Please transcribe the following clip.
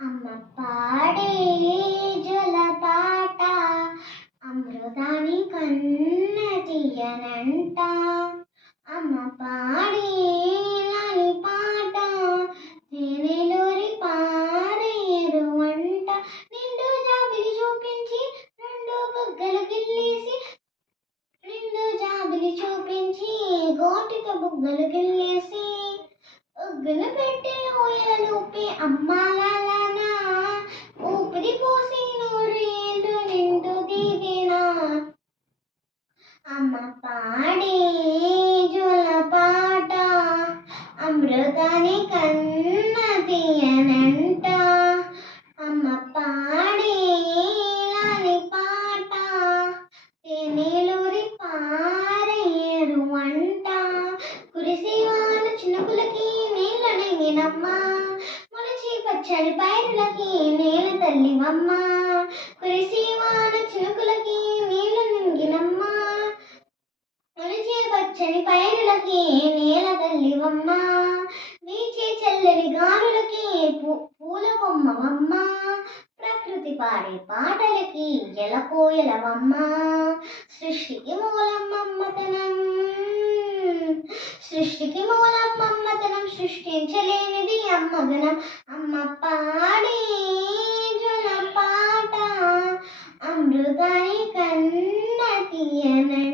అమ్మ పాడే జలపాట అమృతాని కన్న తీయనంట. అమ్మ పాడే లాలి పాట తేనెలూరి పారేరు వంట. నిండు జాబిలి చూపించి రెండు బుగ్గలు గిల్లేసి గోటితో బుగ్గలు గిల్లేసి ఉగ్గులు పెట్టి ఊయలూపి అమ్మాలనా ఊపిరి పోసి నూరేళ్ళు నిండు దిగినా. అమ్మ పాడే జోలపాట అమృతాని కన్న తీయనంట. అమ్మ పాడే లాలి పాట తేనెలూరి పారేరు వంట. కురిసేవాన చినుకులకి నీళ్ళ నెంగినమ్మ మొలచి పచ్చడి పైరులకి నేల తల్లివమ్మ. కురిసేవాన చినుకులకి నీళ్ళ నెంగినమ్మ మొలచి పచ్చని పైరులకి నేల తల్లివమ్మ. వీచే చల్లని గాలులకి పూల బొమ్మవమ్మ. ప్రకృతి పాడే పాటలకి ఎలకోయలవమ్మ. సృష్టికి మూలం మమ్మతనం సృష్టించలేనిది అమ్మగనం. అమ్మ పాడే జలపాట అమృతాని కన్న తీయనంట.